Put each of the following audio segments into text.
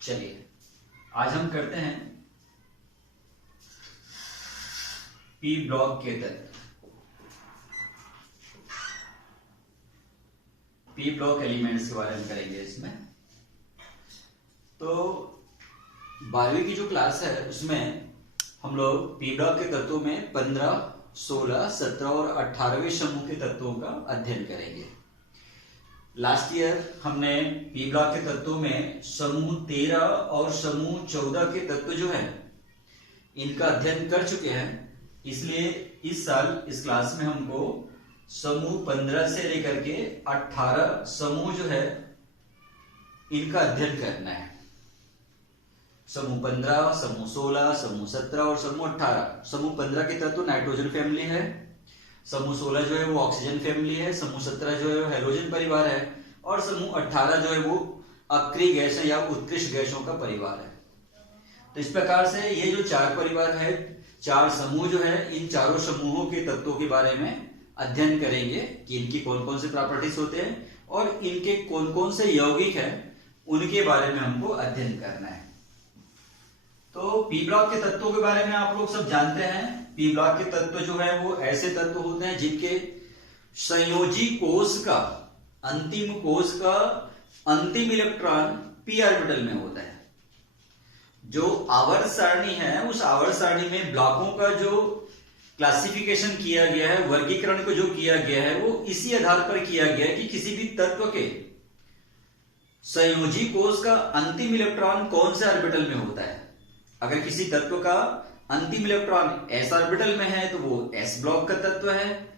चलिए आज हम करते हैं पी ब्लॉक के तत्व। पी ब्लॉक एलिमेंट्स के बारे में करेंगे इसमें। तो 12वीं की जो क्लास है उसमें हम लोग पी ब्लॉक के तत्वों में 15, 16, 17 और 18वें समूह के तत्वों का अध्ययन करेंगे। लास्ट ईयर हमने पी ब्लॉक के तत्वों में समूह 13 और समूह 14 के तत्व जो है इनका अध्ययन कर चुके हैं, इसलिए इस साल इस क्लास में हमको समूह 15 से लेकर के 18 समूह जो है इनका अध्ययन करना है। समूह 15, समूह 16, समूह 17 और समूह 18। समूह 15 के तत्व नाइट्रोजन फैमिली है, समूह 16 जो है वो ऑक्सीजन फैमिली है, समूह 17 जो है वो हेलोजन परिवार है और समूह 18 जो है वो अक्रिय गैस है या उत्कृष्ट गैसों का परिवार है। तो इस प्रकार से ये जो चार परिवार है, चार समूह जो है, इन चारों समूहों के तत्वों के बारे में अध्ययन करेंगे कि इनकी कौन कौन से प्रॉपर्टीज होते हैं और इनके कौन कौन से यौगिक हैं, उनके बारे में हमको अध्ययन करना है। तो पी ब्लॉक के तत्वों के बारे में आप लोग सब जानते हैं। पी ब्लॉक के तत्व जो है वो ऐसे तत्व होते हैं जिनके संयोजी कोष का अंतिम इलेक्ट्रॉन पी ऑर्बिटल में होता है। जो आवर्त सारणी है उस आवर्त सारणी में ब्लॉकों का जो क्लासिफिकेशन किया गया है, वर्गीकरण को जो किया गया है, वो इसी आधार पर किया गया है कि किसी भी तत्व के संयोजी कोष का अंतिम इलेक्ट्रॉन कौन से ऑर्बिटल में होता है। अगर किसी तत्व का अंतिम इलेक्ट्रॉन एस ऑर्बिटल में है तो वो एस ब्लॉक का तत्व है।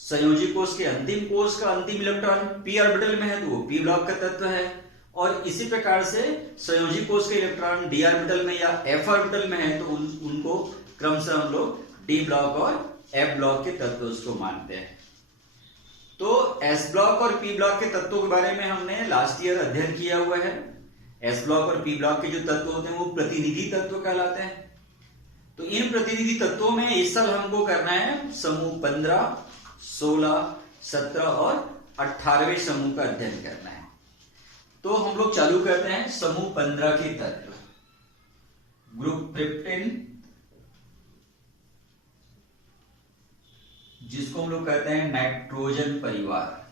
संयोजी कोष के अंतिम कोष का अंतिम इलेक्ट्रॉन पी ऑर्बिटल में है तो वो पी ब्लॉक का तत्व है। और इसी प्रकार से संयोजी कोष के इलेक्ट्रॉन डी ऑर्बिटल में या एफ ऑर्बिटल में है तो उनको क्रमशः हम लोग डी ब्लॉक और एफ ब्लॉक के तत्व उसको मानते हैं। तो एस ब्लॉक और पी ब्लॉक के तत्वों के बारे में हमने लास्ट ईयर अध्ययन किया हुआ है। एस ब्लॉक और पी ब्लॉक के जो तत्व होते हैं वो प्रतिनिधि तत्व कहलाते हैं। तो इन प्रतिनिधि तत्वों में इस साल हमको करना है समूह 15, 16, 17 और 18वें समूह का अध्ययन करना है। तो हम लोग चालू करते हैं समूह 15 के तत्व। ग्रुप ट्रिप्टिन, जिसको हम लोग कहते हैं नाइट्रोजन परिवार।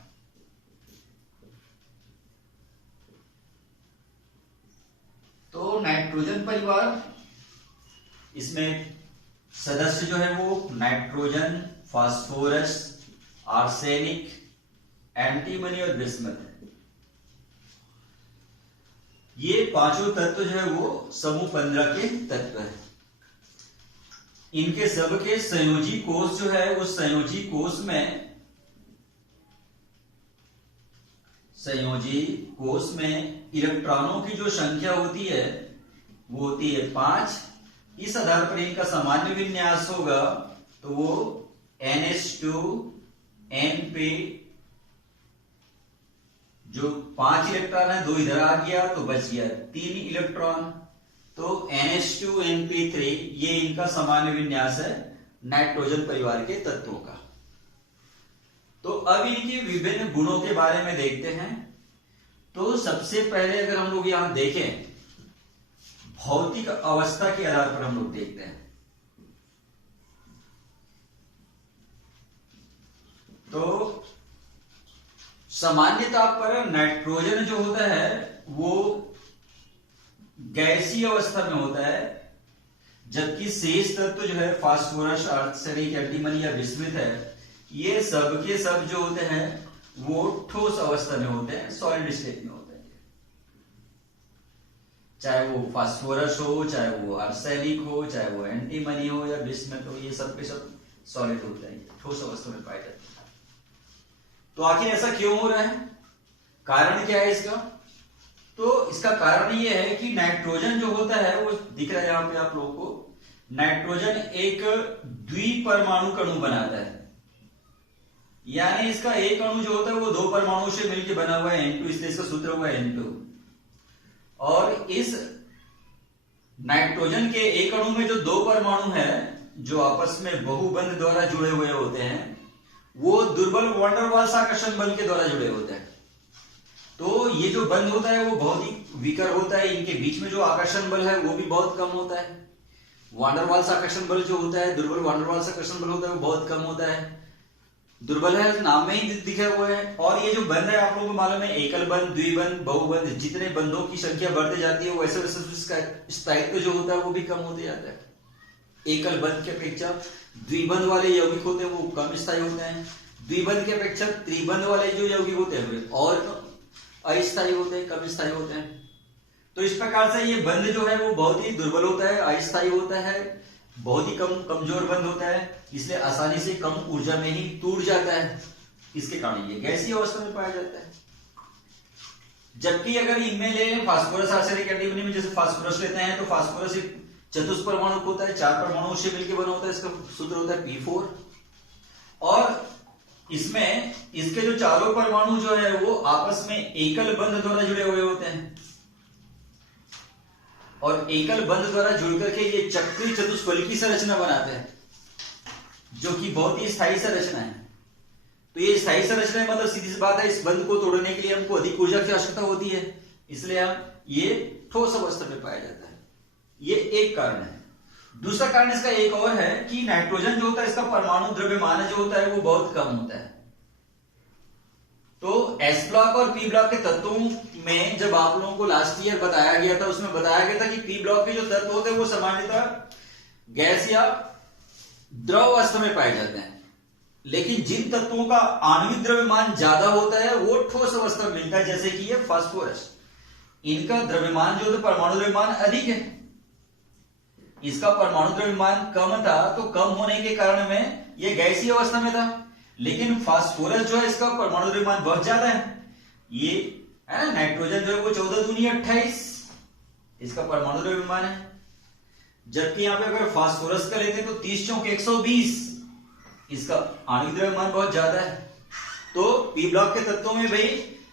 तो नाइट्रोजन परिवार, इसमें सदस्य जो है वो नाइट्रोजन, फास्फोरस, आर्सेनिक, एंटीमनी और बिस्मथ है। ये पांचों तत्व जो है वो समूह 15 के तत्व है। इनके सबके संयोजी कोष जो है उस संयोजी कोष में इलेक्ट्रॉनों की जो संख्या होती है वो होती है 5। इस आधार पर इनका सामान्य विन्यास होगा तो वो NH2 NP, जो 5 इलेक्ट्रॉन है 2 इधर आ गया तो बच गया 3 इलेक्ट्रॉन। तो NH2 NP3 ये इनका सामान्य विन्यास है नाइट्रोजन परिवार के तत्वों का। तो अब इनके विभिन्न गुणों के बारे में देखते हैं। तो सबसे पहले अगर हम लोग यहां देखें, भौतिक अवस्था के आधार पर हम लोग देखते हैं। तो सामान्यतः पर नाइट्रोजन जो होता है वो गैसीय अवस्था में होता है, जबकि शेष तत्व जो है फास्फोरस, आर्सेनिक, एंटीमनी या बिस्मथ है, ये सब के सब जो होते हैं वो ठोस अवस्था में होते हैं, सॉलिड स्टेट में होते हैं। चाहे वो फास्फोरस हो, चाहे वो आर्सेनिक हो, चाहे वो एंटीमनी हो या बिस्मथ हो, ये सब के सब सॉलिड होते हैं, ठोस अवस्था में पाए जाते हैं। तो आखिर ऐसा क्यों हो रहा है, कारण क्या है इसका? तो इसका कारण ये है कि नाइट्रोजन जो होता है वो दिख रहा है यहां पे आप लोगों को, नाइट्रोजन एक द्विपरमाणु अणु बनाता है। यानी इसका एक अणु जो होता है वो 2 परमाणु से मिलकर बना हुआ है N2, इसलिए इसका सूत्र हुआ N2। और इस नाइट्रोजन के एक अणु में जो 2 परमाणु है जो आपस में बहुबंध द्वारा जुड़े हुए होते हैं, वो दुर्बल वॉन डेर वाल्स आकर्षण बल के द्वारा जुड़े होते हैं। तो तो ये जो बंध होता है वो बहुत ही वीकर होता है, इनके बीच में जो आकर्षण बल है वो भी बहुत कम होता है। वांडरवाल्स आकर्षण बल जो होता है, दुर्बल वांडरवाल्स आकर्षण बल होता है वो बहुत कम होता है, दुर्बल है नाम में ही दिखे हुए है। और ये जो बंध है आप लोगों को मालूम है, एकल बंध, द्विबंध, बहुबंध, जितने बंधों की संख्या बढ़ती जाती है वैसे वैसे उसका स्थायित्व जो होता है वो भी कम होते जाता है। एकल बंध की अपेक्षा द्विबंध वाले यौगिक होते हैं वो कम स्थायी होते हैं, द्विबंध की अपेक्षा त्रिबंध वाले जो यौगिक होते हैं वे और अस्थायी होते हैं, कम स्थायी होते हैं। तो इस प्रकार से ये बंध जो है वो बहुत ही दुर्बल होता है, अस्थायी होता है, बहुत ही कमजोर बंध होता है, इसलिए आसानी से कम ऊर्जा में ही टूट जाता है। इसके कारण ये गैसीय अवस्था में पाया जाता है। जबकि अगर इनमें ले फास्फोरस आर्सेनिक एंटीमनी में जैसे फास्फोरस लेते हैं तो फास्फोरस एक चतुष्परमाणु होता है, 4 परमाणुओं से मिलकर बना होता है, इसका सूत्र होता है P4। और इसमें इसके जो चारों परमाणु जो है वो आपस में एकल बंध द्वारा जुड़े हुए होते हैं, और एकल बंध द्वारा जुड़ करके ये चक्रीय चतुष्फलकी संरचना बनाते हैं, जो कि बहुत ही स्थायी संरचना है। तो ये स्थायी संरचना है, मतलब सीधी सी बात है, इस बंध को तोड़ने के लिए हमको अधिक ऊर्जा की आवश्यकता होती है, इसलिए हम ये ठोस अवस्था में पाया जाता है। ये एक कारण है। दूसरा कारण इसका एक और है कि नाइट्रोजन जो होता है इसका परमाणु द्रव्यमान जो होता है वो बहुत कम होता है। तो एस ब्लॉक और पी ब्लॉक के तत्वों में जब आप लोगों को लास्ट ईयर बताया गया था, उसमें बताया गया था कि पी ब्लॉक के जो तत्व होते हैं वो सामान्यतः गैस या द्रव अवस्था में पाए जाते हैं, लेकिन जिन तत्वों का आणविक द्रव्यमान ज्यादा होता है वो ठोस अवस्था में मिलता है, जैसे कि ये फास्फोरस, इनका द्रव्यमान जो होता है परमाणु द्रव्यमान अधिक है, इसका परमाणु द्रव्यमान कम था, तो कम होने के कारण में ये गैसीय अवस्था में था। लेकिन फास्फोरस जो है इसका परमाणु द्रव्यमान बहुत ज्यादा है, ये है ना, नाइट्रोजन जो है वो 14 दूनी 28 इसका परमाणु द्रव्यमान है, जबकि यहां पे अगर फास्फोरस का लेते हैं तो 30 चौक 120 इसका आणविक द्रव्यमान बहुत ज्यादा है। तो पी ब्लॉक के तत्वों में भाई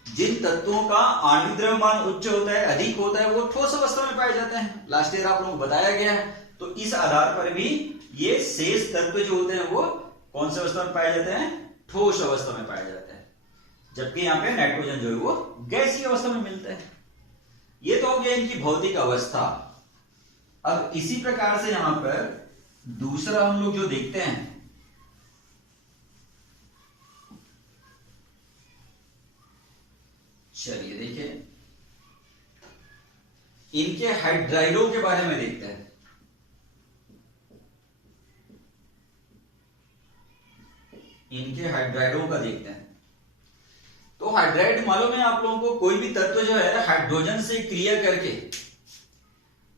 जिन तत्वों का आणविक द्रव्यमान उच्च होता है, अधिक होता है, वो ठोस अवस्था में पाए जाते हैं। लास्ट ईयर आप लोगों को बताया गया है। तो इस आधार पर भी ये शेष तत्व जो होते हैं वो कौन सी अवस्था में पाए जाते हैं? ठोस अवस्था में पाए जाते हैं, जबकि यहाँ पे नाइट्रोजन जो है वो गैसीय अवस्था में मिलता है। ये तो हो गया इनकी भौतिक अवस्था। अब इसी प्रकार से यहां पर दूसरा हम लोग जो देखते हैं, चलिए देखिए इनके हाइड्राइडों के बारे में देखते हैं। इनके हाइड्राइडों का देखते हैं। तो हाइड्राइड मालूम है आप लोगों को, कोई भी तत्व जो है हाइड्रोजन से क्रिया करके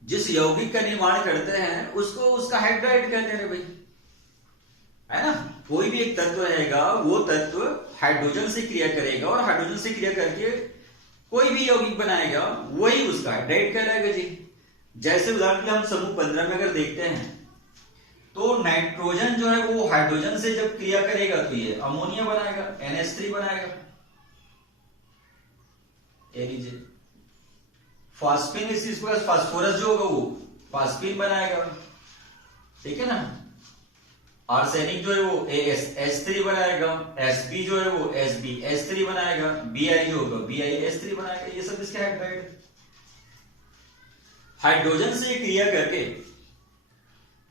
जिस यौगिक का निर्माण करते हैं उसको उसका हाइड्राइड कहते हैं भाई, है ना। कोई भी एक तत्व रहेगा, वो तत्व हाइड्रोजन से क्रिया करेगा और हाइड्रोजन से क्रिया करके कोई भी यौगिक बनाएगा, वही उसका हाइड्राइड कहलाएगा जी। जैसे उदाहरण के लिए हम समूह 15 में अगर देखते हैं तो नाइट्रोजन जो है वो हाइड्रोजन से जब क्रिया करेगा तो ये अमोनिया बनाएगा, NH3 बनाएगा। ये लीजिए फास्फीन, इसी फास्फोरस जो होगा वो फास्फीन बनाएगा, ठीक है ना। आर्सेनिक जो है वो AsH3 बनाएगा, Sb जो है वो SbH3 बनाएगा, Bi जो होगा BiH3 बनाएगा। ये सब इसके हाइड्राइड। हाइड्रोजन से क्रिया करके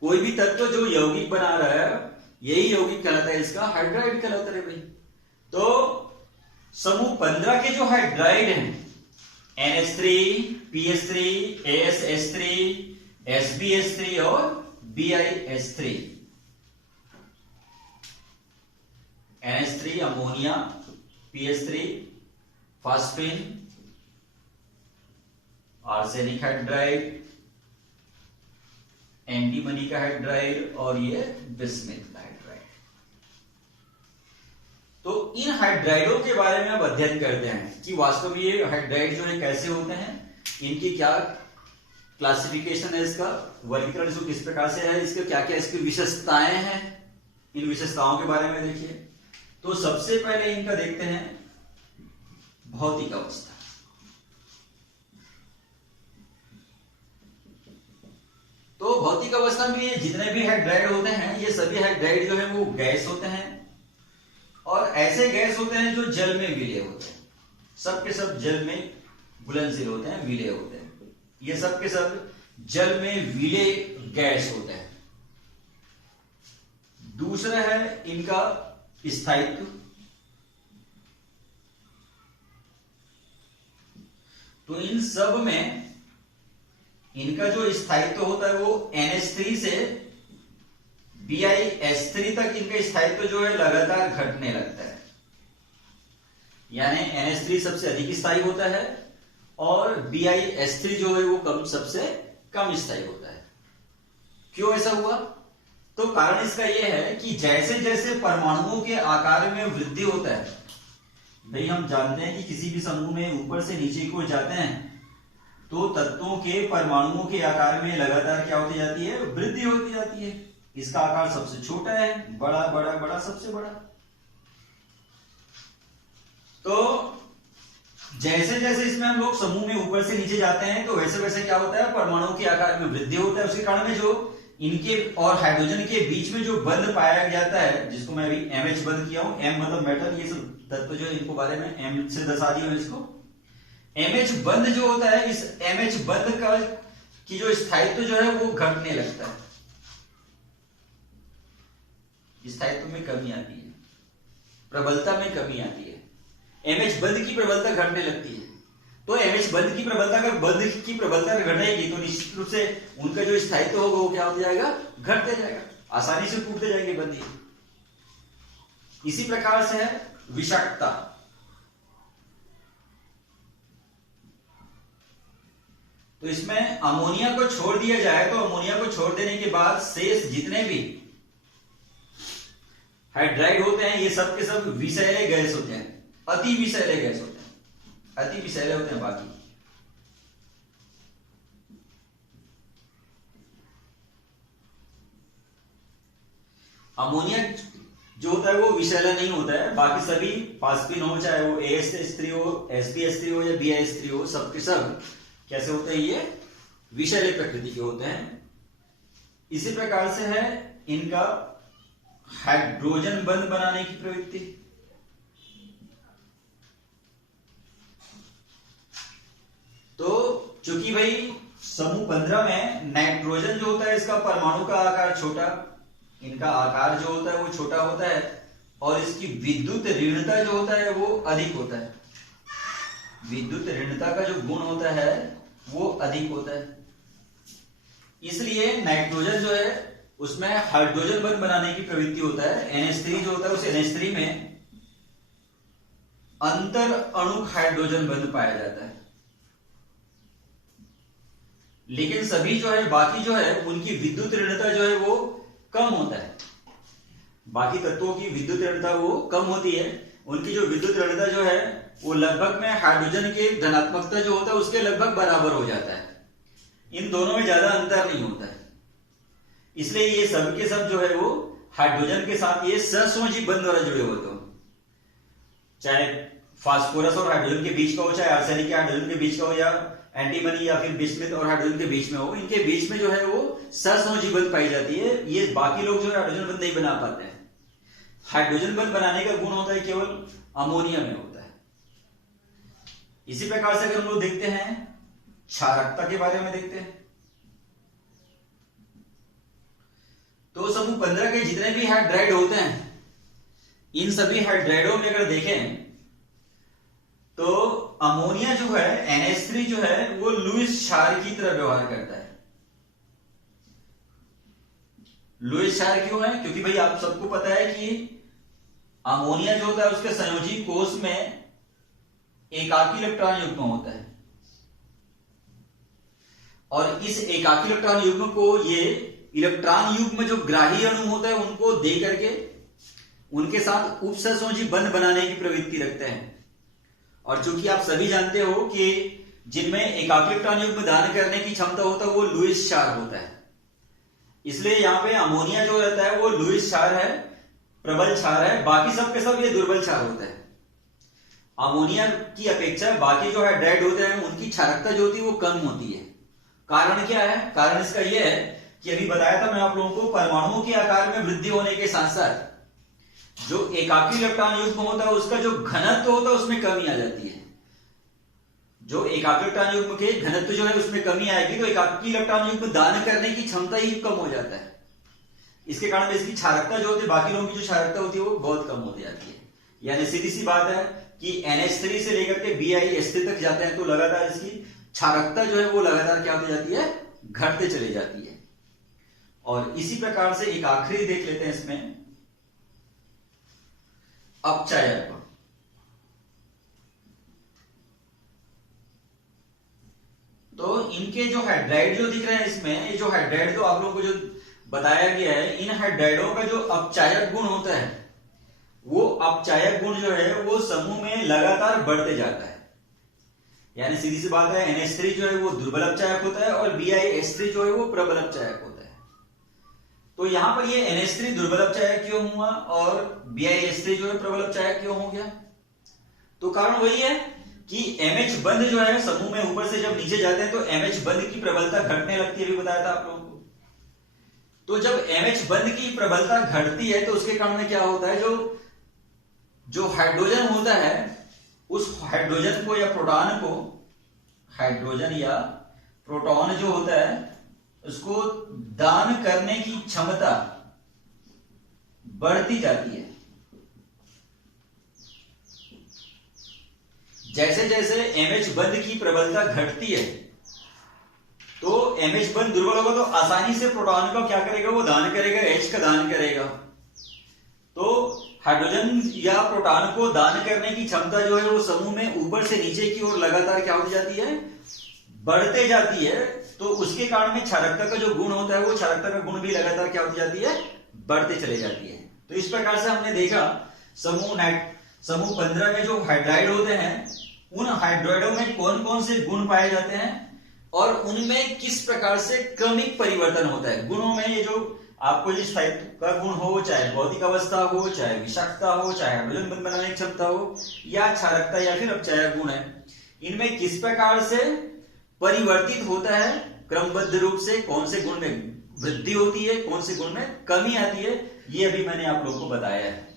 कोई भी तत्व जो यौगिक बना रहा है, यही यौगिक कहलाता है, इसका हाइड्राइड कहलाता है भाई। तो समूह 15 के जो हाइड्राइड हैं NH3, PH3, AsH3, SbH3 और BiH3, NH3 ammonia, PH3 phosphine, arsenic hydride, antimony का हाइड्राइड और ये बिस्मिथ का हाइड्राइड। तो इन हाइड्राइडों के बारे में अब अध्ययन करते हैं कि वास्तव में ये हाइड्राइड जो है कैसे होते हैं, इनकी क्या क्लासिफिकेशन है, इसका वर्गीकरण इसको किस प्रकार से है, इसके क्या क्या इसकी विशेषताएं हैं, इन विशेषताओं के बारे में देखिए। तो सबसे पहले इनका देखते हैं भौतिक अवस्था। तो भौतिक अवस्था में ये जितने भी हाइड्राइड होते हैं, ये सभी हाइड्राइड जो है वो गैस होते हैं, और ऐसे गैस होते हैं जो जल में विलय होते हैं। सब के सब जल में घुलनशील होते हैं, विलेय होते हैं। ये सब के सब जल में विलेय गैस होते हैं। दूसरा है इनका स्थायित्व। तो इन सब में इनका जो स्थायित्व होता है वो NH3 से BiH3 तक इनका स्थायित्व जो है लगातार घटने लगता है। यानी NH3 सबसे अधिक स्थायी होता है और BiH3 जो है वो सबसे कम स्थायी होता है। क्यों ऐसा हुआ? तो कारण इसका यह है कि जैसे जैसे परमाणुओं के आकार में वृद्धि होता है, भाई हम जानते हैं कि किसी भी समूह में ऊपर से नीचे की ओर जाते हैं तो तत्वों के परमाणुओं के आकार में लगातार क्या होती जाती है? वृद्धि होती जाती है। इसका आकार सबसे छोटा है, बड़ा बड़ा बड़ा सबसे बड़ा। तो जैसे जैसे इसमें हम लोग समूह में ऊपर से नीचे जाते हैं तो वैसे वैसे क्या होता है? परमाणुओं के आकार में वृद्धि होता है। उसके कारण में जो इनके और हाइड्रोजन के बीच में जो बंध पाया जाता है, जिसको मैं अभी MH बंध किया हूं, M मतलब मेटल, ये सब तत्व जो है इनको बारे में M से दर्शा दिया हूं इसको। MH बंध जो होता है, इस MH बंध का की जो स्थायित्व जो है वो घटने लगता है, स्थायित्व में कमी आती है, प्रबलता में कमी आती है। MH बंध की प्रबलता घटने लगती है। तो MH बंध की प्रबलता, अगर बंध की प्रबलता घटेगी तो निश्चित रूप से उनका जो स्थायित्व होगा वो क्या होता जाएगा? घटते जाएगा, आसानी से टूटते जाएंगे बंध। इसी प्रकार से है विषाक्तता। तो इसमें अमोनिया को छोड़ दिया जाए तो अमोनिया को छोड़ देने के बाद शेष जितने भी हाइड्राइड होते हैं ये सब के सब विषैले गैस होते हैं, अति विषैले गैस होते हैं, अति विषैले होते हैं। बाकी अमोनिया जो होता है वो विषैला नहीं होता है। बाकी सभी फास्फिन हो, चाहे वो AH3 हो, SPH3 हो या BiH3 हो, सबके सब कैसे होते हैं? ये विषैले प्रकृति के होते हैं। इसी प्रकार से है इनका हाइड्रोजन बंध बनाने की प्रवृत्ति। तो चूंकि भाई समूह 15 में नाइट्रोजन जो होता है इसका परमाणु का आकार छोटा, इनका आकार जो होता है वो छोटा होता है और इसकी विद्युत ऋणता जो होता है वो अधिक होता है। विद्युत ऋणता का जो गुण होता है वो अधिक होता है। इसलिए नाइट्रोजन जो है उसमें हाइड्रोजन बंध बनाने की प्रवृत्ति होता है। NH3 जो होता है उस NH3 में अंतर अणु हाइड्रोजन बंध पाया जाता है। लेकिन सभी जो है बाकी जो है उनकी विद्युत ऋणता जो है वो कम होता है। बाकी तत्वों की विद्युत ऋणता वो कम होती है। उनकी जो विद्युत ऋणता जो है वो लगभग में हाइड्रोजन के धनात्मकता जो होता है उसके लगभग बराबर हो जाता है। इन दोनों में ज्यादा अंतर नहीं होता है। इसलिए ये सब के सब जो है वो हाइड्रोजन के साथ ये सहसंयोजी बंध द्वारा जुड़े होते हो। चाहे फास्फोरस और हाइड्रोजन के बीच का हो, चाहे आर्सेनिक या हाइड्रोजन के बीच का हो, या एंटीमनी या फिर बिस्मिथ और हाइड्रोजन के बीच में हो, इनके बीच में जो है वो सहसंयोजी बंध पाई जाती है। ये बाकी लोग जो है हाइड्रोजन बंध नहीं बना पाते हैं। हाइड्रोजन बंध बनाने का गुण होता है केवल अमोनिया में होता है। इसी प्रकार से अगर हम लोग देखते हैं क्षारकता के बारे में देखते हैं तो समूह 15 के जितने भी हाइड्राइड होते हैं इन सभी हाइड्राइडों में अगर देखें तो अमोनिया जो है NH3 जो है वो लुईस क्षार की तरह व्यवहार करता है। लुईस क्षार क्यों है? क्योंकि भाई आप सबको पता है कि अमोनिया जो होता है उसके संयोजी कोष में एकाकी इलेक्ट्रॉन युग्म होता है और इस एकाकी इलेक्ट्रॉन युग्म को ये इलेक्ट्रॉन युग्म जो ग्राही अणु होता है उनको दे करके उनके साथ उपसहसंयोजी बंध बनाने की प्रवृत्ति रखते हैं। और चूंकि आप सभी जानते हो कि जिनमें एकाकी इलेक्ट्रॉन युग्म दान करने की क्षमता होता है वो लुईस क्षार होता है। इसलिए यहां पे अमोनिया जो रहता है वो लुईस क्षार है, प्रबल क्षार है। बाकी सब के सब ये दुर्बल क्षार होता है। अमोनिया की अपेक्षा बाकी जो हाइड्राइड होते हैं उनकी क्षारकता जो होती है वो कम होती है। कारण क्या है? कारण इसका यह है कि अभी बताया था मैं आप लोगों को, परमाणुओं के आकार में वृद्धि होने के साथ साथ जो एकाकी इलेक्ट्रॉन युग्म होता है उसका जो घनत्व होता है उसमें कमी आ जाती है। जो एकाकी इलेक्ट्रॉन युग्म के घनत्व जो है उसमें कमी आएगी तो एकाकी इलेक्ट्रॉन युग्म दान करने की क्षमता ही कम हो जाता है। इसके कारण इसकी क्षारकता जो होती है, बाकी लोगों की जो क्षारकता होती है वो बहुत कम होती जाती है। यानी सीधी सी बात है कि NH3 से लेकर के BiS3 तक जाते हैं तो लगातार इसकी क्षारकता जो है वो लगातार क्या होती जाती है, घटते चली जाती है। और इसी प्रकार से एक आखिरी देख लेते हैं इसमें अपचायक। तो इनके जो हाइड्राइड जो दिख रहे हैं इसमें, ये जो हाइड्राइड तो आप लोगों को जो बताया गया है, इन हाइड्राइडों का जो अपचायक गुण होता है वो अपचायक गुण जो है वो समूह में लगातार बढ़ते जाता है। यानी सीधी सी बात है NH3 जो है वो दुर्बल अपचायक होता है और BiS3 जो है वो प्रबल अपचायक होता है। तो यहां पर ये NH3 दुर्बल अपचायक क्यों हुआ और BiS3 जो है प्रबल अपचायक क्यों हो गया? तो कारण वही है कि MH बंध जो है समूह में ऊपर से जब नीचे जाते हैं तो MH बंध की प्रबलता घटने लगती है, अभी बताया था आप लोगों को। तो जब MH बंध की प्रबलता घटती है तो उसके कारण में क्या होता है, जो हाइड्रोजन होता है उस हाइड्रोजन को या प्रोटॉन को, हाइड्रोजन या प्रोटॉन जो होता है उसको दान करने की क्षमता बढ़ती जाती है। जैसे जैसे MH बंध की प्रबलता घटती है तो MH बंध दुर्बल होगा तो आसानी से प्रोटॉन का क्या करेगा, वो दान करेगा, H का दान करेगा। तो हाइड्रोजन या प्रोटॉन को दान करने की क्षमता जो है वो समूह में ऊपर से नीचे की ओर लगातार क्या होती जाती है, बढ़ते जाती है। तो उसके कारण में क्षारकता का जो गुण होता है वो क्षारकता का गुण भी लगातार क्या होती जाती है, बढ़ते चले जाती है। तो इस प्रकार से हमने देखा समूह 15 में जो हाइड्राइड होते हैं उन हाइड्राइडों में कौन कौन से गुण पाए जाते हैं और उनमें किस प्रकार से क्रमिक परिवर्तन होता है। गुणों में ये जो आपको जिस टाइप का गुण हो, चाहे भौतिक अवस्था हो, चाहे विषाक्तता हो, चाहे हाइड्रोजन बंध बनाने की क्षमता हो या क्षारकता या फिर अपचायक गुण है, इनमें किस प्रकार से परिवर्तित होता है क्रमबद्ध रूप से, कौन से गुण में वृद्धि होती है, कौन से गुण में कमी आती है, ये अभी मैंने आप लोगों को बताया है।